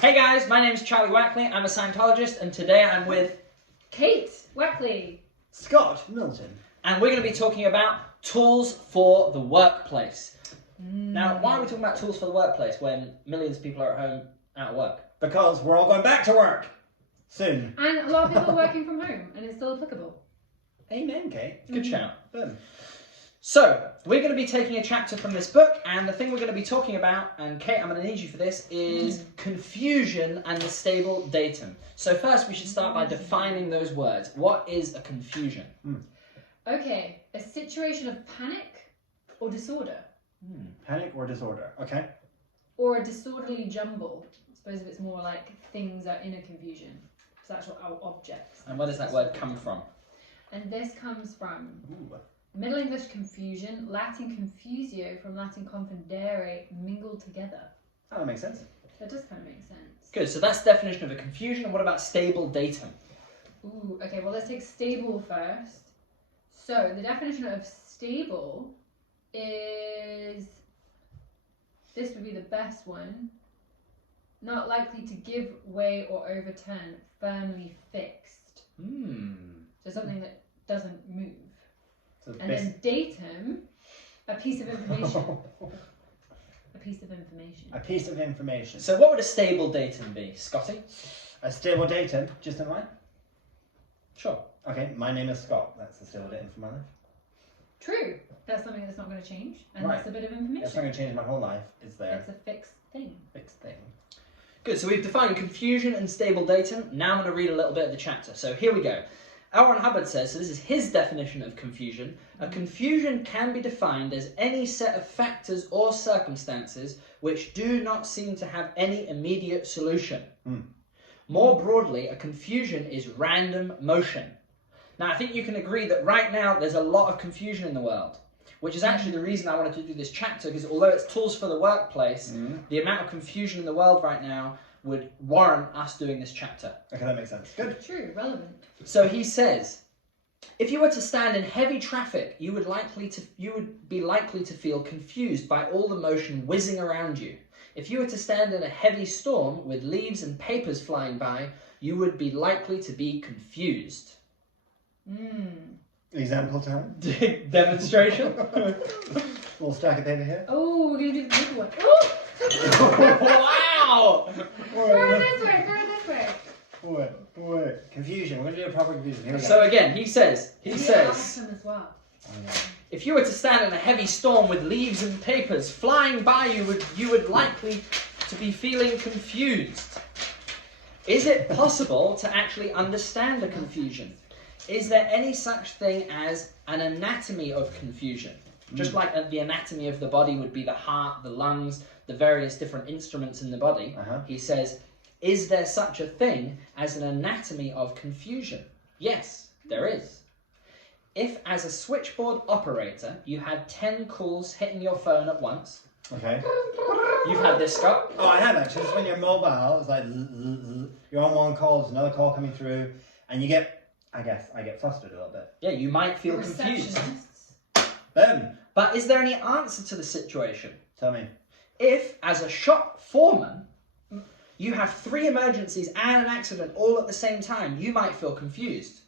Hey guys, my name is Charlie Wackley. I'm a Scientologist, and today I'm with Kate Wackley, Scott Milton, and we're going to be talking about tools for the workplace. Now, why are we talking about tools for the workplace when millions of people are at home out of work? because we're all going back to work soon. and a lot of people are working from home, and it's still applicable. Amen, Kate. Good shout. Boom. So, we're going to be taking a chapter from this book, and the thing we're going to be talking about, and Kate, I'm going to need you for this, is confusion and the stable datum. So first, we should start by defining those words. What is a confusion? Okay, a situation of panic or disorder, Panic or disorder. Okay. or a disorderly jumble. I suppose if it's more like things are in a confusion. It's actual objects. And where does that word come from? And this comes from Ooh. Middle English confusion, Latin confusio, from Latin confundere, mingled together. Oh, that makes sense. That does kind of make sense. Good, so that's the definition of a confusion. And what about stable datum? Ooh, okay, well let's take stable first. So the definition of stable is, this would be the best one, not likely to give way or overturn, firmly fixed. So something that doesn't move. So And then datum, a piece of information. A piece of information. a piece of information. So what would a stable datum be, Scotty? A stable datum, just in line. Sure. Okay, my name is Scott. That's the stable datum for my life. True. That's something that's not going to change, and Right. that's a bit of It's not information. going to change my whole life. It's there. It's a fixed thing. Fixed thing. Good, so we've defined confusion and stable datum. Now I'm going to read a little bit of the chapter. So here we go. L.ron Hubbard says, so this is his definition of confusion. A confusion can be defined as any set of factors or circumstances which do not seem to have any immediate solution. More broadly, a confusion is random motion. Now, I think you can agree that right now there's a lot of confusion in the world, which is actually the reason I wanted to do this chapter, because although it's tools for the workplace, the amount of confusion in the world right now would warrant us doing this chapter. Okay, that makes sense. Good. True, relevant. So he says, if you were to stand in heavy traffic, you would be likely to feel confused by all the motion whizzing around you. If you were to stand in a heavy storm with leaves and papers flying by, you would be likely to be confused. Example time. Demonstration. Little stack of paper here. Oh, we're going to do the big one. Oh! Wow! Throw it this way, throw it this way. Wait. Confusion. We're going to do a proper confusion. Here we go. So again, he says, Awesome as well. if you were to stand in a heavy storm with leaves and papers flying by you would likely to be feeling confused. Is it possible to actually understand a confusion? Is there any such thing as an anatomy of confusion? Just like the anatomy of the body would be the heart, the lungs, the various different instruments in the body. He says, is there such a thing as an anatomy of confusion? Yes, there is. If, as a switchboard operator, you had 10 calls hitting your phone at once. Okay. You've had this, Scott. Oh, I have actually. Just when you're mobile, it's like you're on one call, there's another call coming through, and you get, I get flustered a little bit. Yeah, you might feel confused. Receptionists. Boom. But is there any answer to the situation? Tell me. If, as a shop foreman, you have 3 emergencies and an accident all at the same time, you might feel confused.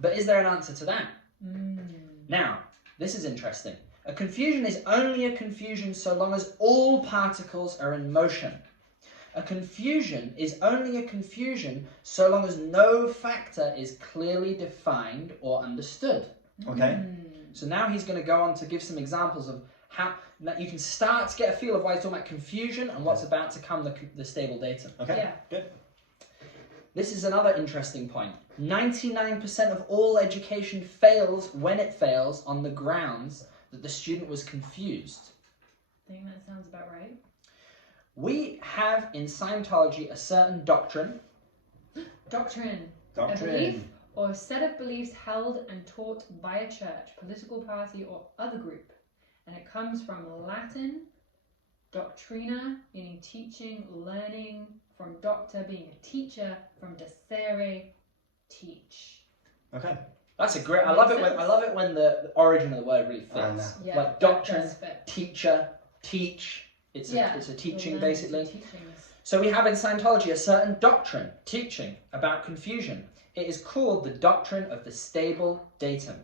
But is there an answer to that? Now, this is interesting. A confusion is only a confusion so long as all particles are in motion. A confusion is only a confusion so long as no factor is clearly defined or understood. Okay. So now he's going to go on to give some examples of how that you can start to get a feel of why he's talking about confusion and what's about to come, the stable datum. Okay. Yeah. Good. This is another interesting point. 99% of all education fails when it fails on the grounds that the student was confused. I think that sounds about right. We have in Scientology a certain doctrine. Doctrine. A Doctrine. belief or a set of beliefs held and taught by a church, political party, or other group. And it comes from Latin, doctrina, meaning teaching, learning, from doctor, being a teacher, from docere, teach. Okay. That's a great. I love it when the origin of the word really fits. Yeah, like doctrine, that does fit. teacher, teach. It's a teaching the learning, basically. the teachings. So we have in Scientology a certain doctrine, teaching about confusion. It is called the doctrine of the stable datum.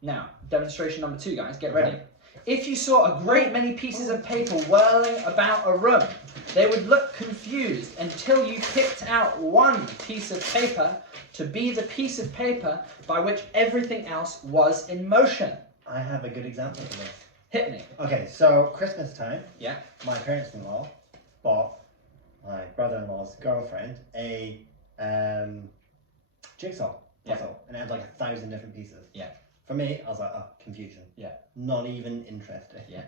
Now, demonstration number 2, guys, get ready. If you saw a great many pieces of paper whirling about a room, they would look confused until you picked out one piece of paper to be the piece of paper by which everything else was in motion. I have a good example for this. Hit me. Okay, so Christmas time, Yeah. my parents-in-law bought my brother-in-law's girlfriend a jigsaw puzzle, and it had like 1,000 different pieces. Yeah. For me, I was like, oh, confusion. Yeah. Not even interested. Yeah.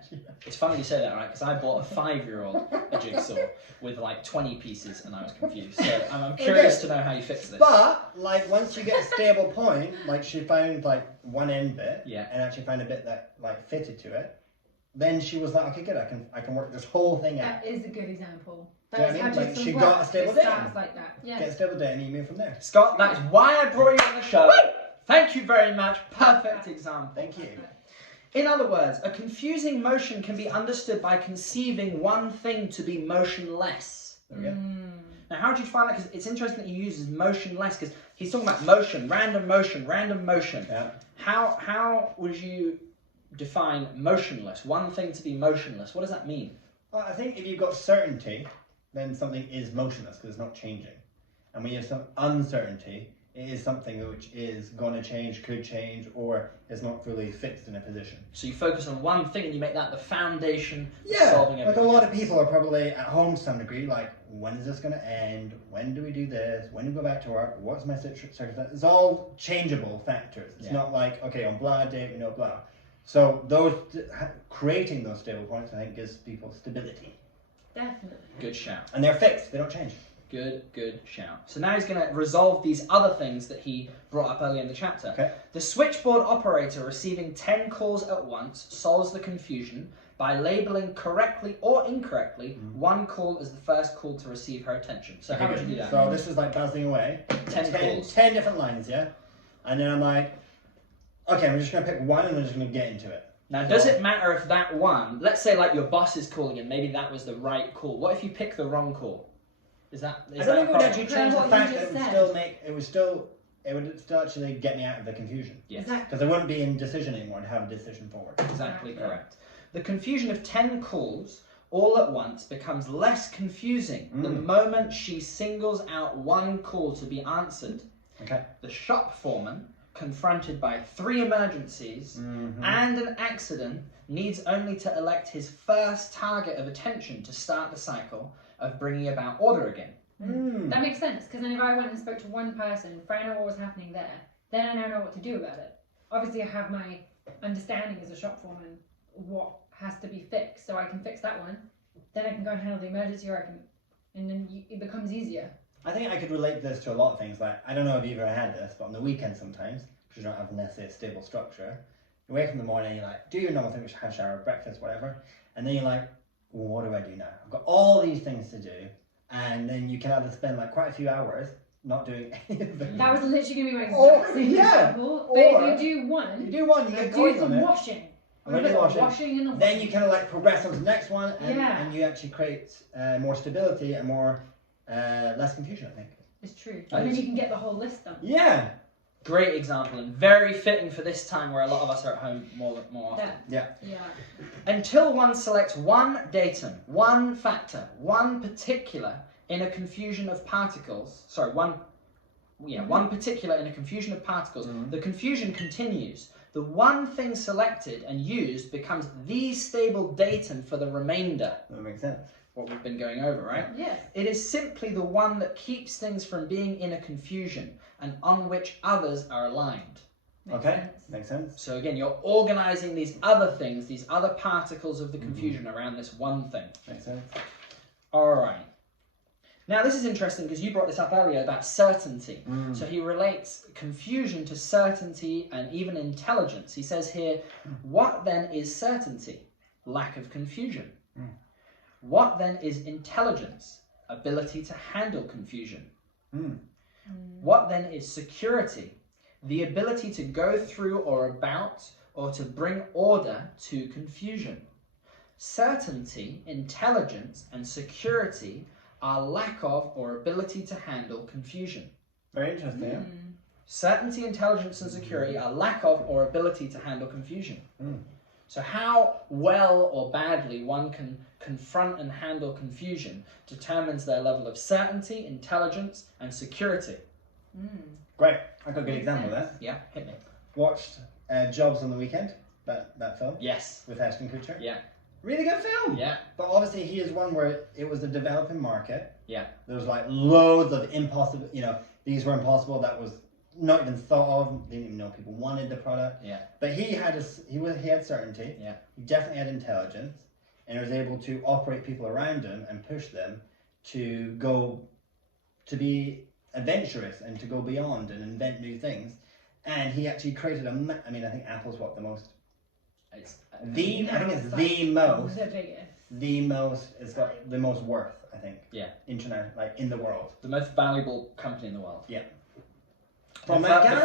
It's funny you say that, right? Because I bought a 5-year-old a jigsaw with like 20 pieces and I was confused. So I'm curious to know how you fix this. But, like, once you get a stable point, like she found like one end bit, Yeah. and actually found a bit that like fitted to it, then she was like, okay, good, I can work this whole thing out. That is a good example. Do you know That is what I how mean? Like, jigsaws she work. got a stable It datum. starts like that. Yeah. Get a stable day and you move from there. Scott, that is why I brought you on the show. Thank you very much. Perfect example. Thank you. In other words, a confusing motion can be understood by conceiving one thing to be motionless. There we go. Now, how did you find that? Because it's interesting that he uses motionless, because he's talking about motion, random motion, random motion. Yeah. How would you define motionless? One thing to be motionless. What does that mean? Well, I think if you've got certainty, then something is motionless because it's not changing. And when you have some uncertainty, it is something which is going to change, could change, or is not fully fixed in a position. So you focus on one thing and you make that the foundation for Yeah, solving like everything a lot of else. people are probably at home to some degree, like, when is this going to end? When do we do this? When do we go back to work? What's my circumstance? It's all changeable factors. It's Yeah. not like, okay, on blah date, we know blah. So creating those stable points, I think, gives people stability. Definitely. Good shout. And they're fixed, they don't change. Good shout. So now he's going to resolve these other things that he brought up earlier in the chapter. Okay. The switchboard operator receiving 10 calls at once solves the confusion by labeling correctly or incorrectly one call as the first call to receive her attention. So how would you do that? So this is like buzzing away. 10 calls. 10 different lines, yeah? And then I'm like, okay, I'm just going to pick one and I'm just going to get into it. Now, does it matter if that one, let's say like your boss is calling and maybe that was the right call. What if you pick the wrong call? Is I that don't a think it would problem? actually change the What fact you that it just would said. still make, it would still actually get me out of the confusion. Yes, Exactly. Because I wouldn't be in decision anymore to have a decision forward. exactly Yeah. correct. The confusion of 10 calls all at once becomes less confusing the moment she singles out one call to be answered. Okay. The shop foreman, confronted by 3 emergencies and an accident, needs only to elect his first target of attention to start the cycle of bringing about order again. That makes sense, because then if I went and spoke to one person, found out what was happening there, then I now know what to do about it. Obviously, I have my understanding as a shop foreman what has to be fixed, so I can fix that one. Then I can go and handle the emergency, or I can, and then it becomes easier. I think I could relate this to a lot of things. Like, I don't know if you've ever had this, but on the weekend sometimes, because you don't have necessarily a stable structure, you wake up in the morning, you're like, do your normal thing, which is have a shower, breakfast, whatever, and then you're like, well, what do I do now? I've got all these things to do, and then you can either spend like quite a few hours not doing any of them. That was literally going to be my exact Or- same yeah, example. or- But if you do one, You do one, you get do going the on it. washing. And when you The wash it, washing and the then you kind of like progress on to the next one, and, Yeah. and you actually create more stability and more less confusion, I think. It's true. That And then is- you can get the whole list done. Yeah. Great example, and very fitting for this time where a lot of us are at home more often. Yeah. Until one selects one datum, one factor, one particular in a confusion of particles, one particular in a confusion of particles, the confusion continues. The one thing selected and used becomes the stable datum for the remainder. That makes sense. What we've been going over, right? Yes. It is simply the one that keeps things from being in a confusion and on which others are aligned. Makes Okay, sense. makes sense. So again, you're organizing these other things, these other particles of the confusion around this one thing. Makes sense. All right. Now this is interesting because you brought this up earlier about certainty. So he relates confusion to certainty and even intelligence. He says here, what then is certainty? Lack of confusion. What then is intelligence? Ability to handle confusion. What then is security? The ability to go through or about or to bring order to confusion. certainty, intelligence, and security are lack of or ability to handle confusion. Very interesting. Yeah. Certainty, intelligence, and security are lack of or ability to handle confusion. So how well or badly one can confront and handle confusion determines their level of certainty, intelligence, and security. Great. I got a good example there. Yeah, hit me. Watched Jobs on the weekend. That film. Yes. With Ashton Kutcher. Yeah. Really good film. Yeah. But obviously he is one where it was a developing market. Yeah. There was like loads of impossible, these were impossible that was not even thought of. Didn't even know people wanted the product. Yeah. But he had certainty. Yeah. He definitely had intelligence, and he was able to operate people around him and push them to go to be adventurous and to go beyond and invent new things. And he actually created I think Apple's what the most. I think it's the most. The most. It's got the most worth. I think. Yeah. Internet, like in the world. The most valuable company in the world. Yeah. The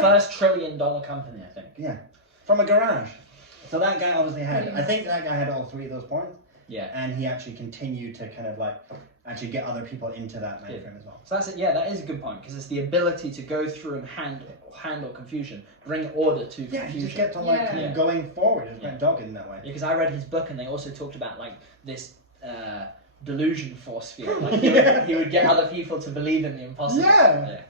first $1 trillion company, I think. Yeah. From a garage. So that guy obviously had. I think that guy had all three of those points. Yeah. And he actually continued to kind of like actually get other people into that mind frame as well. So that's it. Yeah, that is a good point because it's the ability to go through and handle confusion, bring order to confusion. Yeah, he just kept on like kind of going forward and went dogged in that way. Yeah, because I read his book and they also talked about like this delusion force field. Like he would get other people to believe in the impossible. Yeah.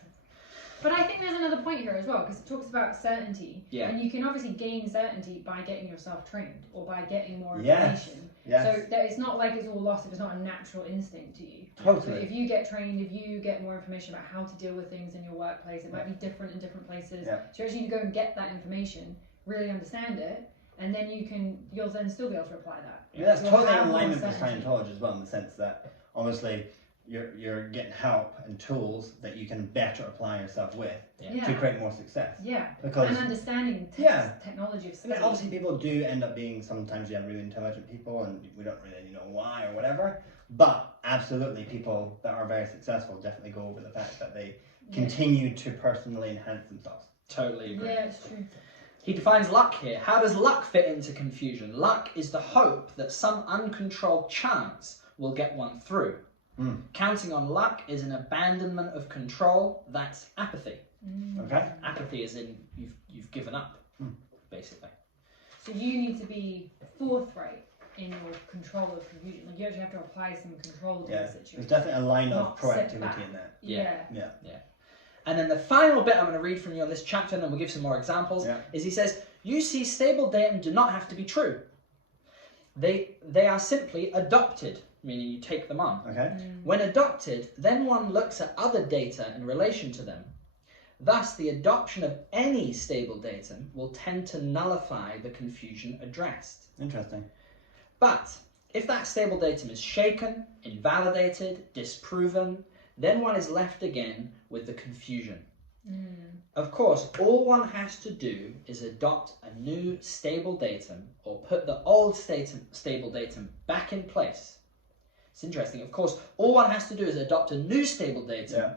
But I think there's another point here as well, because it talks about certainty. Yeah. And you can obviously gain certainty by getting yourself trained or by getting more information. Yes. So that it's not like it's all lost if it's not a natural instinct to you. Totally. So if you get trained, if you get more information about how to deal with things in your workplace, it might be different in different places. Yeah. So you actually need to go and get that information, really understand it, and then you'll then still be able to apply that. Yeah, that's You'll totally have in more alignment with certainty. Scientology as well, in the sense that obviously you're getting help and tools that you can better apply yourself with to create more success. Yeah. Because and understanding technology of I mean, obviously people do end up being sometimes really intelligent people, and we don't really know why or whatever. But absolutely, people that are very successful definitely go over the fact that they continue to personally enhance themselves. Totally agree. Yeah, it's true. He defines luck here. How does luck fit into confusion? Luck is the hope that some uncontrolled chance will get one through. Counting on luck is an abandonment of control. That's apathy. Okay. Apathy is in you've given up, basically. So you need to be forthright in your control of confusion. Like you actually have to apply some control to the situation. There's definitely a line of Not sit proactivity back. in that. Yeah. And then the final bit I'm going to read from you on this chapter, and then we'll give some more examples, is he says, you see stable datum do not have to be true. They are simply adopted, meaning you take them on. Okay. When adopted, then one looks at other data in relation to them. Thus, the adoption of any stable datum will tend to nullify the confusion addressed. Interesting. But if that stable datum is shaken, invalidated, disproven, then one is left again with the confusion. Of course, all one has to do is adopt a new stable datum or put the old stable datum back in place. It's interesting. Of course, all one has to do is adopt a new stable datum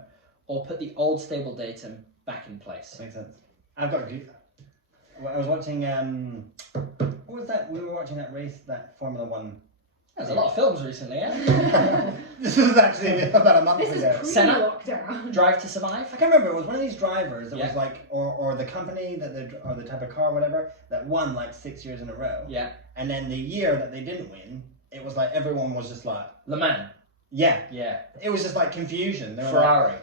or put the old stable datum back in place. Makes sense. I've got a few. I was watching, what was that? We were watching that race, that Formula One. There's a lot of films recently, yeah? This was actually about a month ago. This is pre-lockdown. Drive to Survive? I can't remember. It was one of these drivers that was like, or the company or the type of car or whatever that won like 6 years in a row. Yeah. And then the year that they didn't win, it was like everyone was just like Le Mans. Yeah. Yeah. It was just like confusion. They were Ferrari.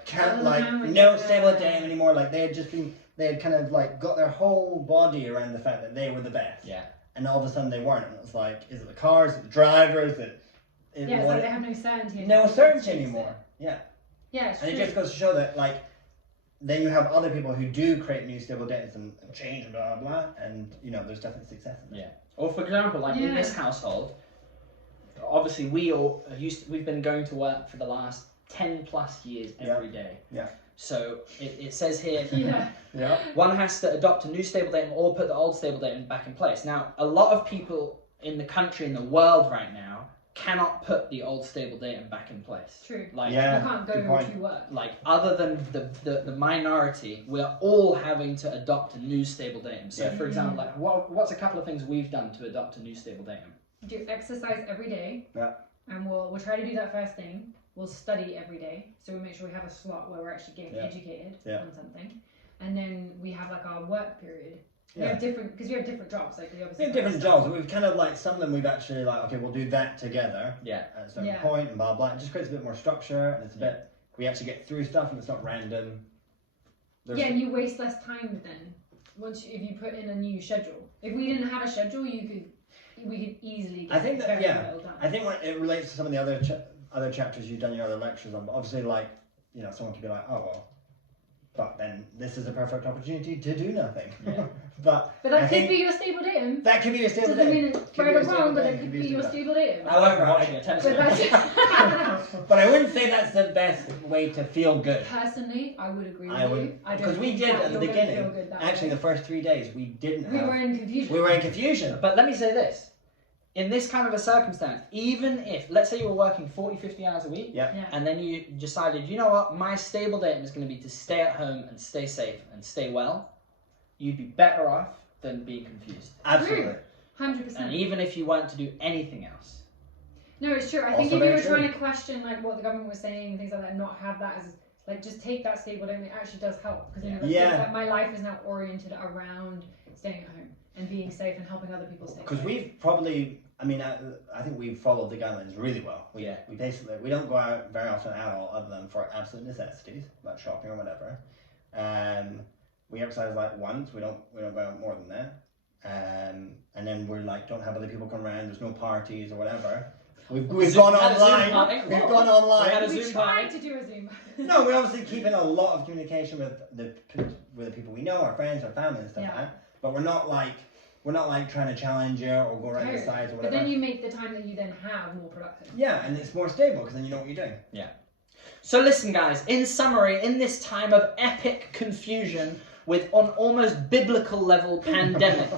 Like, no stable datum anymore. Like they had kind of like got their whole body around the fact that they were the best. Yeah. And all of a sudden they weren't. And it was like, is it the cars? Is it the drivers? It's like they have no certainty. No certainty anymore. Yeah. Yeah, it's and true. it just goes to show that, like, then you have other people who do create new stable datums and change and blah, blah, blah. And, there's definitely success in that. Yeah. Or for example, like in this household, obviously we've been going to work for the last 10 plus years every day. Yeah. So it says here, Yeah. one has to adopt a new stable datum or put the old stable datum back in place. Now, a lot of people in the country, in the world right now, cannot put the old stable datum back in place. True. Like, you can't go to work. Like, other than the minority, we're all having to adopt a new stable datum. So, for example, like, what's a couple of things we've done to adopt a new stable datum? do exercise every day. Yeah. And we'll try to do that first thing. We'll study every day, so we make sure we have a slot where we're actually getting educated on something, and then we have like our work period. We have different, because we have different jobs. Like we obviously have different jobs. We've kind of like some of them we've actually like, okay, we'll do that together. Yeah. At a certain point and blah blah. It just creates a bit more structure, and it's a bit. We actually get through stuff, and it's not random. And you waste less time then if you put in a new schedule. If we didn't have a schedule, we could easily get very little done. I think when it relates to some of the other chapters you've done your other lectures on, but obviously like, you know, someone could be like, oh well, but then this is a perfect opportunity to do nothing. Yeah. but that could be your stable datum. That could be your stable datum. datum. Doesn't mean it's right or wrong, but that could be your stable datum. However, watching a tennis match. But I wouldn't say that's the best way to feel good. Personally, I would agree with you. Because we did at the beginning. Actually, the first 3 days we didn't. We were in confusion. We were in confusion. But let me say this. In this kind of a circumstance, even if, let's say you were working 40, 50 hours a week, and then you decided, you know what, my stable datum is going to be to stay at home and stay safe and stay well, you'd be better off than being confused. Absolutely. 100%. And even if you weren't to do anything else. No, it's true. I think if you were trying to question like what the government was saying and things like that, and not have that as like just take that stable datum, it actually does help because like, my life is now oriented around staying at home and being safe and helping other people stay safe. Because we've probably, I mean, I think we've followed the guidelines really well. We basically, we don't go out very often at all other than for absolute necessities, like shopping or whatever. We exercise like once, we don't go out more than that. And then we're like, don't have other people come around, there's no parties or whatever. We've gone online. We've gone online. We tried to do a Zoom. No, we obviously keep in a lot of communication with the people we know, our friends, our family and stuff like that. But we're not like trying to challenge you or go around the sides or whatever. But then you make the time that you then have more productive. Yeah, and it's more stable because then you know what you're doing. Yeah. So listen, guys. In summary, in this time of epic confusion with an almost biblical level pandemic,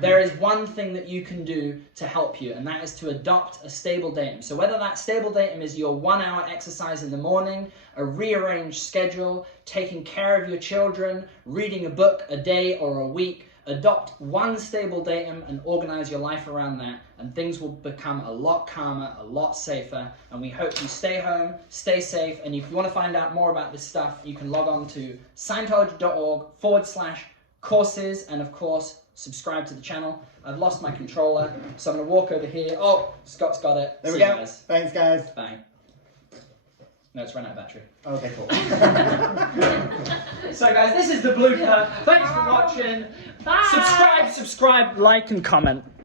there is one thing that you can do to help you, and that is to adopt a stable datum. So whether that stable datum is your 1 hour exercise in the morning, a rearranged schedule, taking care of your children, reading a book a day or a week, adopt one stable datum and organize your life around that, and things will become a lot calmer, a lot safer. And we hope you stay home, stay safe, and if you want to find out more about this stuff, you can log on to Scientology.org/courses, and of course, subscribe to the channel. I've lost my controller, so I'm going to walk over here. Oh, Scott's got it. There we go. Guys. Thanks, guys. Bye. No, it's run out of battery. Okay, cool. So guys, this is the blooper. Thanks for watching. Bye. Subscribe, like, and comment.